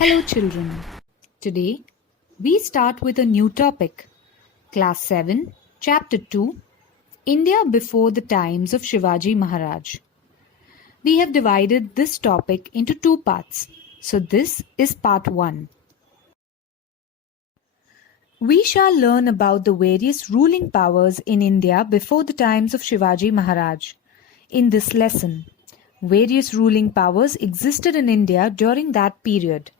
Hello children. Today we start with a new topic. Class 7, Chapter 2, India before the times of Shivaji Maharaj. We have divided this topic into two parts. So this is part 1. We shall learn about the various ruling powers in India before the times of Shivaji Maharaj. In this lesson, various ruling powers existed in India during that period.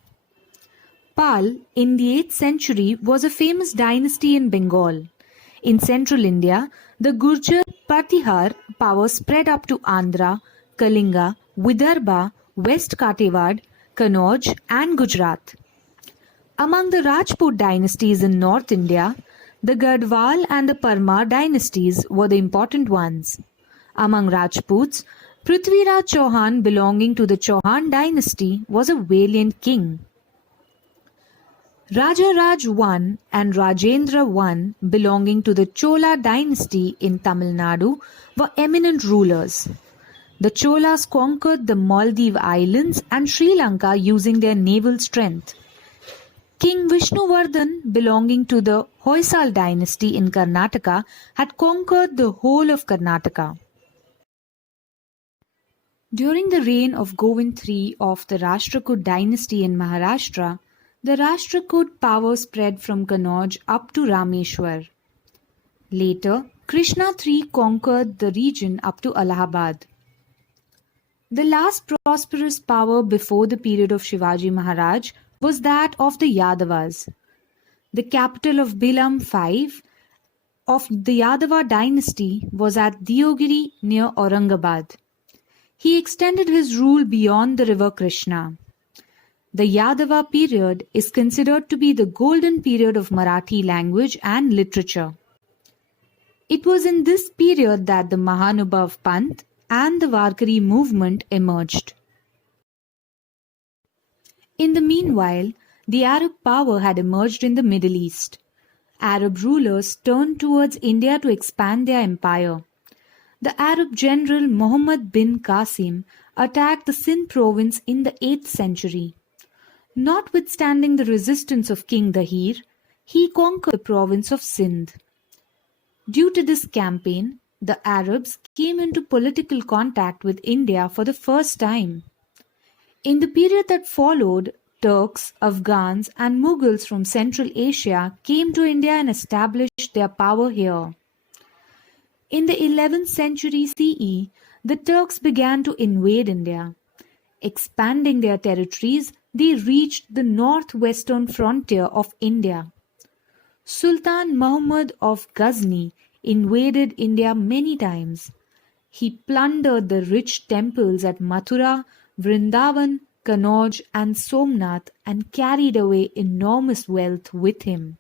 Pal in the 8th century was a famous dynasty in Bengal. In central India, the Gurjar Pratihar power spread up to Andhra, Kalinga, Vidarbha, West Kathiawar, Kannauj and Gujarat. Among the Rajput dynasties in North India, the Gadwal and the Parmar dynasties were the important ones. Among Rajputs, Prithviraj Chauhan belonging to the Chauhan dynasty was a valiant king. Rajaraj I and Rajendra I belonging to the Chola dynasty in Tamil Nadu were eminent rulers. The Cholas conquered the Maldive Islands and Sri Lanka using their naval strength. King Vishnuvardhan belonging to the Hoysal dynasty in Karnataka had conquered the whole of Karnataka. During the reign of Govind III of the Rashtrakud dynasty in Maharashtra, the Rashtrakud power spread from Kannauj up to Rameshwar. Later, Krishna III conquered the region up to Allahabad. The last prosperous power before the period of Shivaji Maharaj was that of the Yadavas. The capital of Bilam V of the Yadava dynasty was at Deogiri near Aurangabad. He extended his rule beyond the river Krishna. The Yadava period is considered to be the golden period of Marathi language and literature. It was in this period that the Mahanubhav Panth and the Warkari movement emerged. In the meanwhile, the Arab power had emerged in the Middle East. Arab rulers turned towards India to expand their empire. The Arab general Muhammad bin Qasim attacked the Sindh province in the 8th century. Notwithstanding the resistance of King Dahir, he conquered the province of Sindh. Due to this campaign, the Arabs came into political contact with India for the first time. In the period that followed, Turks, Afghans and Mughals from Central Asia came to India and established their power here. In the 11th century CE, the Turks began to invade India. Expanding their territories, they reached the northwestern frontier of India. Sultan Muhammad of Ghazni invaded India many times. He plundered the rich temples at Mathura, Vrindavan, Kannauj and Somnath and carried away enormous wealth with him.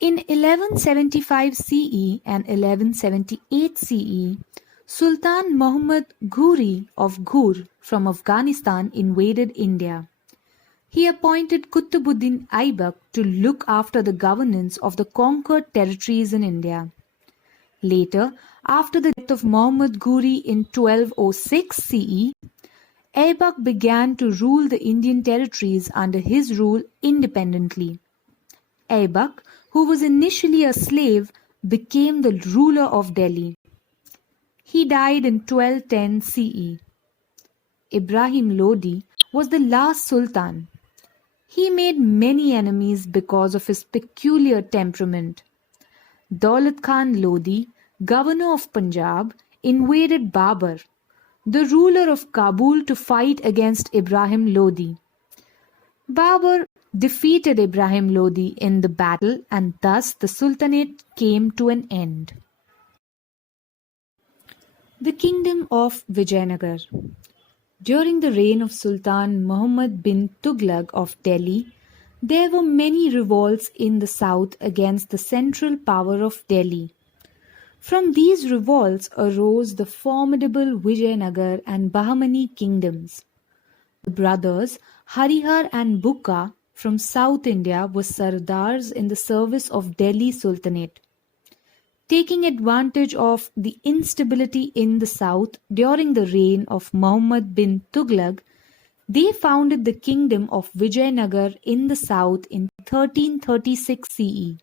In 1175 CE and 1178 CE, Sultan Muhammad Ghuri of Ghur from Afghanistan invaded India. He appointed Qutbuddin Aibak to look after the governance of the conquered territories in India. Later, after the death of Muhammad Ghuri in 1206 CE, Aibak began to rule the Indian territories under his rule independently. Aibak, who was initially a slave, became the ruler of Delhi. He died in 1210 CE. Ibrahim Lodi was the last sultan. He made many enemies because of his peculiar temperament. Daulat Khan Lodi, governor of Punjab, invaded Babur, the ruler of Kabul, to fight against Ibrahim Lodi. Babur defeated Ibrahim Lodi in the battle and thus the Sultanate came to an end. The Kingdom of Vijayanagar. During the reign of Sultan Muhammad bin Tughlaq of Delhi, there were many revolts in the south against the central power of Delhi. From these revolts arose the formidable Vijayanagar and Bahmani kingdoms. The brothers Harihar and Bukka from South India were Sardars in the service of Delhi Sultanate. Taking advantage of the instability in the south during the reign of Muhammad bin Tughlaq, They founded the kingdom of Vijayanagar in the south in 1336 CE.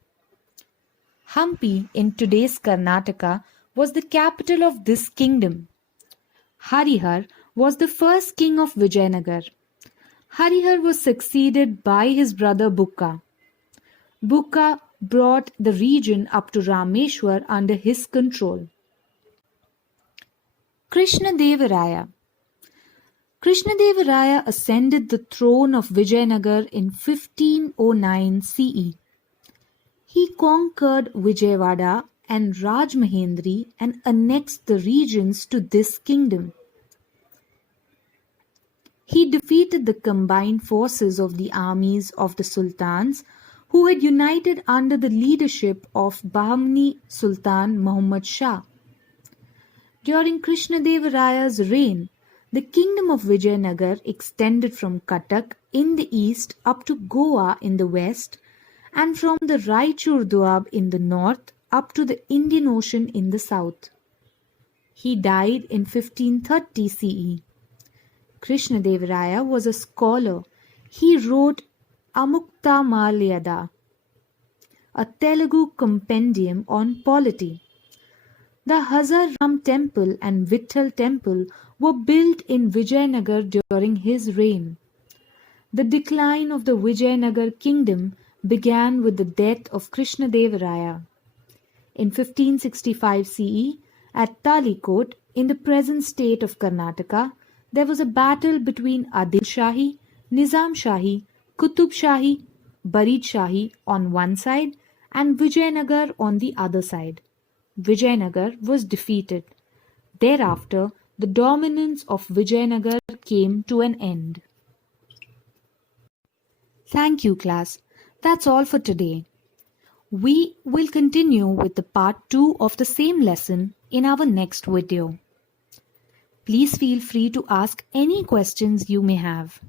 Hampi in today's Karnataka was the capital of this kingdom. Harihar was the first king of Vijayanagar. Harihar was succeeded by his brother Bukka. Bukka brought the region up to Rameshwar under his control. Krishnadevaraya ascended the throne of Vijayanagar in 1509 CE. He conquered Vijayawada and Rajmahendri and annexed the regions to this kingdom. He defeated the combined forces of the armies of the sultans who had united under the leadership of Bahmani Sultan Muhammad Shah. During Krishnadevaraya's reign, the kingdom of Vijayanagar extended from Cuttack in the east up to Goa in the west and from the Raichur Doab in the north up to the Indian Ocean in the south. He died in 1530 CE. Krishnadevaraya was a scholar. He wrote Amukta-Malyada, a Telugu compendium on polity. The Hazar Ram temple and Vitthal temple were built in Vijayanagar during his reign. The decline of the Vijayanagar kingdom began with the death of Krishnadevaraya. In 1565 CE, at Talikot, in the present state of Karnataka, there was a battle between Adil Shahi, Nizam Shahi, Qutub Shahi, Barid Shahi on one side and Vijayanagar on the other side. Vijayanagar was defeated. Thereafter, the dominance of Vijayanagar came to an end. Thank you, class. That's all for today. We will continue with the part 2 of the same lesson in our next video. Please feel free to ask any questions you may have.